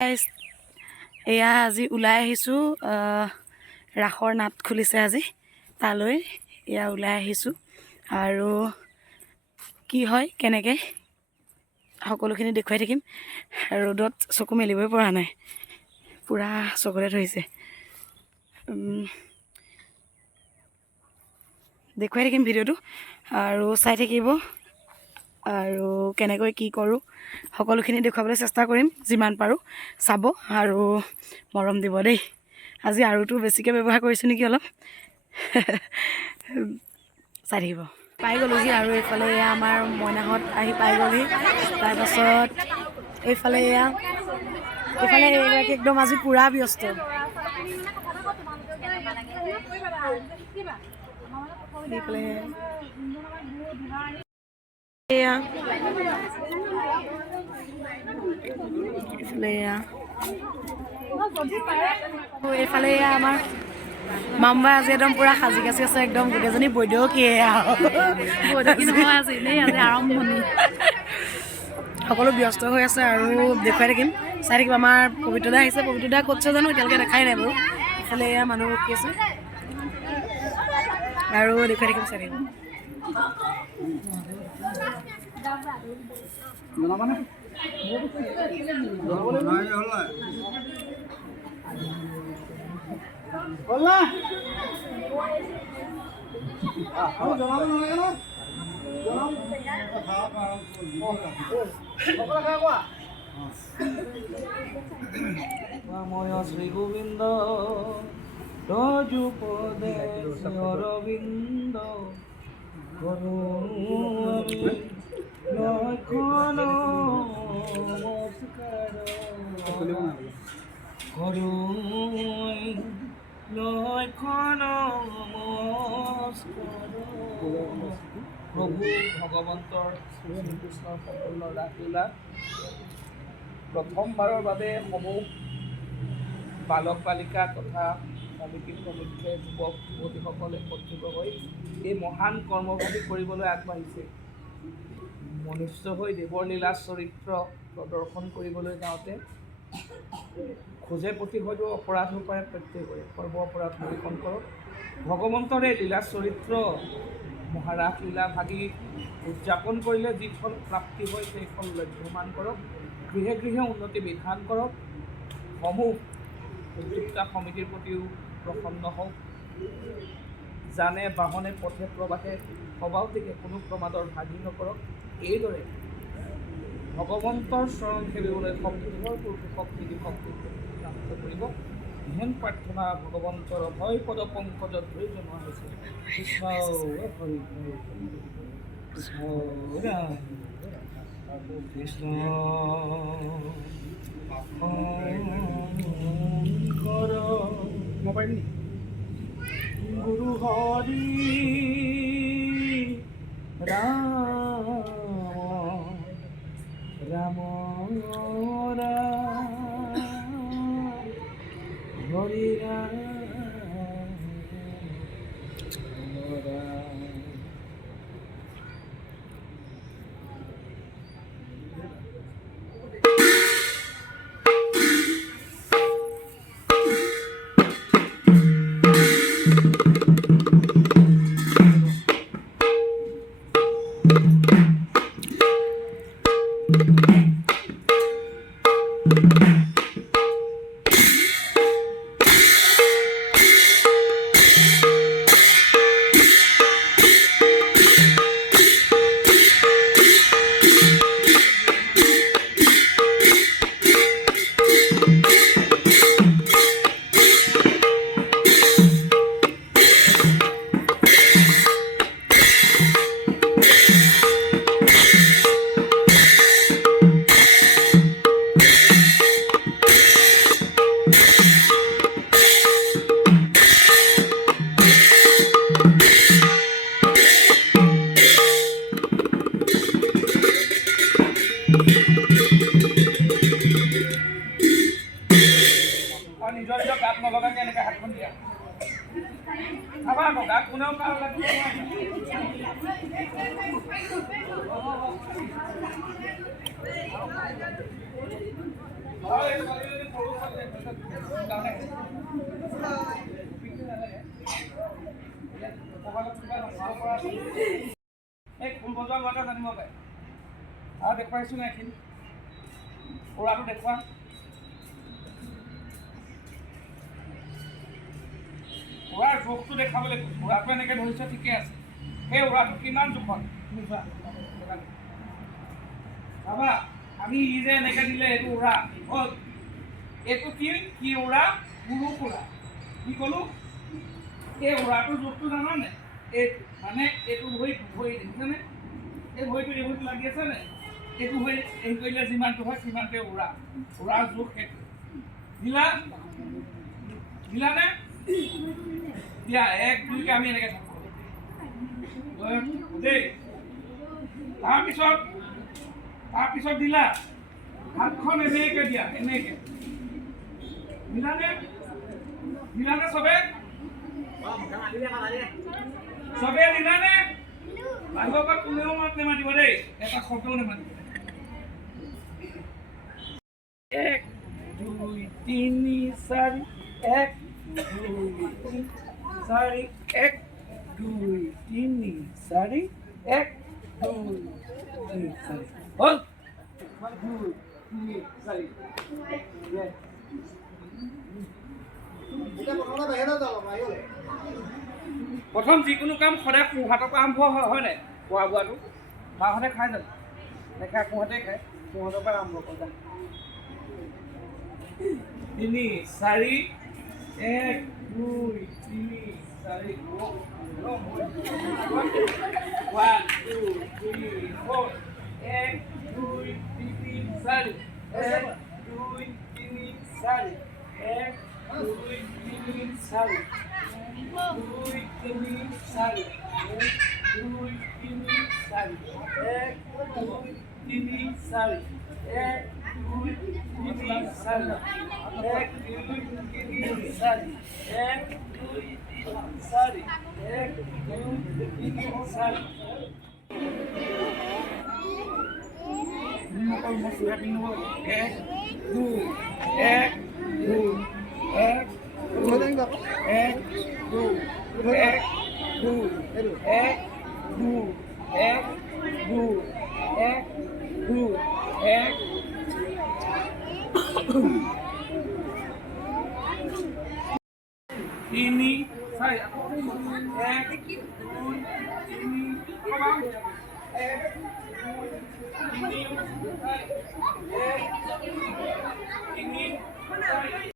গাইছ এয়া আজি ওলাই আহিছোঁ ৰাসৰ নাট খুলিছে আজি তালৈ এয়া ওলাই আহিছোঁ আৰু কি হয় কেনেকৈ সকলোখিনি দেখুৱাই থাকিম ৰ'দত চকু মেলিবই পৰা নাই পুৰা চকুৰে ধৰিছে দেখুৱাই থাকিম ভিডিঅ'টো আৰু চাই থাকিব আৰু কেনেকৈ কি কৰোঁ সকলোখিনি দেখুৱাবলৈ চেষ্টা কৰিম যিমান পাৰোঁ চাব আৰু মৰম দিব দেই আজি আৰুতো বেছিকৈ ব্যৱহাৰ কৰিছোঁ নেকি অলপ চাই থাকিব পাই গ'লোহি আৰু এইফালে এয়া আমাৰ মইনাহঁত আহি পাই গ'লহি তাৰপাছত এইফালে এইগৰাকী একদম আজি পূৰা ব্যস্ত এইফালে এইফালে আমাৰ মামবা আজি একদম পুৰা সাজি কাচি আছে একদম গোটেইজনী বৈদেউ কি আৰম্ভণি সকলো ব্যস্ত হৈ আছে আৰু দেখুৱাই থাকিম চাই থাকিম আমাৰ পবিত্ৰদা আহিছে পবিত্ৰদা ক'তছে জানো এতিয়ালৈকে দেখাই নাই বাৰু ইফালে এয়া মানুহ ৰখি আছে আৰু দেখুৱাই থাকিম চাই থাকিম শ্ৰী গোবিন্দ ৰজুপদে অৰবিন্দ লক্ষণ লক্ষণ প্ৰভু ভগৱন্তৰ শ্ৰীকৃষ্ণৰ সম্পূৰ্ণ ৰাসলীলা প্ৰথমবাৰৰ বাবে সমূহ বালক বালিকা তথা সমিতি সমুখে যুৱক যুৱতীসকলে একত্ৰিত হৈ এই মহান কৰ্মভাগী কৰিবলৈ আগবাঢ়িছে মনুষ্য হৈ দেৱৰ লীলা চৰিত্ৰ প্ৰদৰ্শন কৰিবলৈ যাওঁতে খোজে প্ৰতি হয়তো অপৰাধৰ পাৰে প্ৰত্যেকৰে সৰ্ব অপৰাধ নিৰীক্ষণ কৰক ভগৱন্তৰে লীলা চৰিত্ৰ মহাৰাস লীলা ভাগি উদযাপন কৰিলে যি ফল প্ৰাপ্তি হয় সেই ফল লভ্যমান কৰক গৃহে গৃহে উন্নতি বিধান কৰক সমূহ উদ্যোক্তা সমিতিৰ প্ৰতিও প্ৰসন্ন হওক জানে বাহনে পথে প্ৰবাহে সবাওটিকে কোনো প্ৰমাদৰ ভাগি নকৰক এইদৰে ভগৱন্তৰ চৰণ সেবিবলৈ শক্তিধৰ পুৰুষ শক্তি প্ৰাপ্ত কৰিব ইহেন প্ৰাৰ্থনা ভগৱন্তৰ অভয় পদ পংকজত ধৰি জনোৱা হৈছে কৃষ্ণ মোবাইল গুৰু হৰি ৰাম ৰাম হৰি ৰাম এই খোল বজোৱা ল'ৰাটা জানিব পাৰে আৰু দেখুৱাইছোঁ নাই এইখিনি উৰাটো দেখুওৱা উৰাৰ জোখটো দেখাবলৈ কৈছোঁ উৰাটো এনেকৈ ধৰিছে ঠিকে আছে সেই উৰাটো কিমান জোখত চাবা আমি ই যে এনেকৈ দিলে এইটো উৰা হ'ল এইটো কি উৰা পুৰুষ উৰা কি ক'লোঁ এই উৰাটোৰ জোখটো জানানে এইটো মানে এইটো ভৰি দেখিছেনে এই ভৰিটো এই ভৰিটো লাগি আছেনে এইটো ভৰি এই কৰিলে যিমানটো হয় সিমানটোৱে উৰাৰ জোখ সেইটো দিলানে দিয়া 1 2কে আমি এনেকৈ থাকোঁ দেই তাৰপিছত দিলা হাতখন এনেকৈ দিয়া এনেকৈ দিলানে চবে দিলানে বাহিৰৰ পৰা কোনেও মাত নেমাতিব দেই এটা শব্দও নেমাতিব 1 2 3 4 1 2 3 4 1 2 3 4 1 2 3 4 হ'ল 2 3 4 প্ৰথম যিকোনো কাম সদায় সোঁহাতৰ পৰা আৰম্ভ হয় নাই খোৱা বোৱাটো মাহঁতে খাই জানো নেখায় সোঁহাতে খায় সোঁহাতৰ পৰা আৰম্ভ কৰা 3 4 1 2 3 4 1 2 3 4 1 2 3 4 1 2 3 4 1 2 3 4 2 3 4 1 2 3 4 1 2 3 4 1 2 3 4 1 2 3 4 1 2 4 1 2 3 4 Mokol mo surat mo. 1 2 1 2 1 2 1 2 1 2 1 2 1 2 1 2 1 ini saya 1 2 ini ini